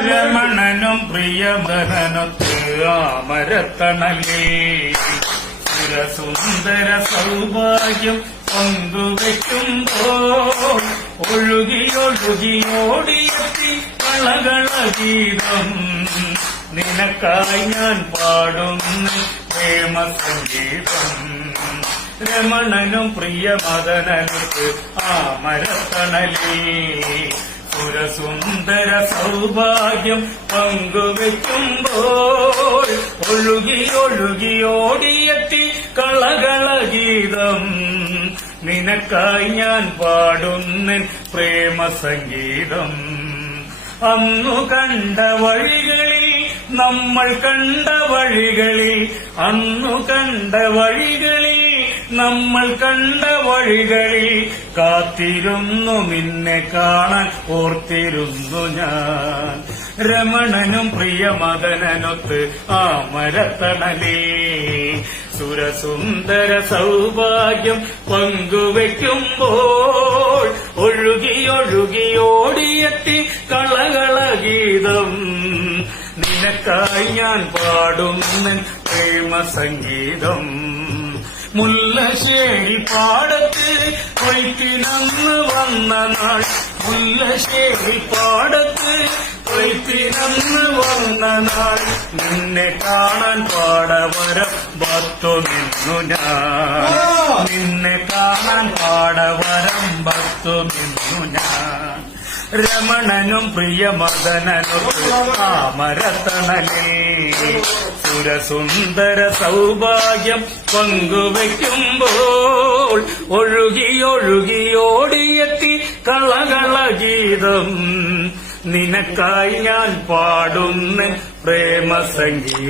രമണനും പ്രിയമകനൊത്ത് ആമരത്തണലേ സുരസുന്ദര സൗഭാഗ്യം പങ്കുവെക്കുമ്പോ ഒഴുകിയൊഴുകിയോടിയെത്തി കളകളഗീതം. നിനക്കായി ഞാൻ പാടുന്ന പ്രേമസംഗീതം. രമണനും ആ ആമരത്തണലേ സുരസുന്ദര സൗഭാഗ്യം പങ്കുവെക്കുമ്പോൾ ഒഴുകി ഒഴുകി ഓടിയെത്തി കളകള ഗീതം. നിനക്കായി ഞാൻ പാടുന്ന പ്രേമസംഗീതം. അന്നു കണ്ട വഴികളിൽ നമ്മൾ കണ്ട വഴികളിൽ അന്നു കണ്ട വഴികളിൽ നമ്മൾ കണ്ട വഴികളിൽ കാത്തിരുന്നു നിന്നെ കാണാൻ ഓർത്തിരുന്നു ഞാൻ. രമണനും പ്രിയമദനനൊത്ത് ആ മരത്തണലേ. സുരസുന്ദര സൗഭാഗ്യം പങ്കുവെക്കുമ്പോൾ ഒഴുകിയൊഴുകിയോടിയെത്തി കളകള ഗീതം. നിനക്കായി ഞാൻ പാടുന്ന പ്രേമസംഗീതം. മുല്ലശ്ശേരി പാടത്ത് കൊയ്ത്തിനന്ന് വന്ന നാൾ. മുല്ലശ്ശേരി പാടത്ത് കൊയ്ത്തിനന്ന് വന്ന നാൾ. നിന്നെ കാണാൻ പാടവരം ഭക്തു നിന്നു ഞാൻ. നിന്നെ പാടവരം ഭക്തു നിന്നു ഞാൻ രമണനും പ്രിയമദനനും താമരത്തണലിൽ സുരസുന്ദര സൗഭാഗ്യം പങ്കുവയ്ക്കുമ്പോൾ ഒഴുകിയൊഴുകിയോടിയെത്തി കളകള ഗീതം. നിനക്കായി ഞാൻ പാടുന്ന പ്രേമസംഗീതം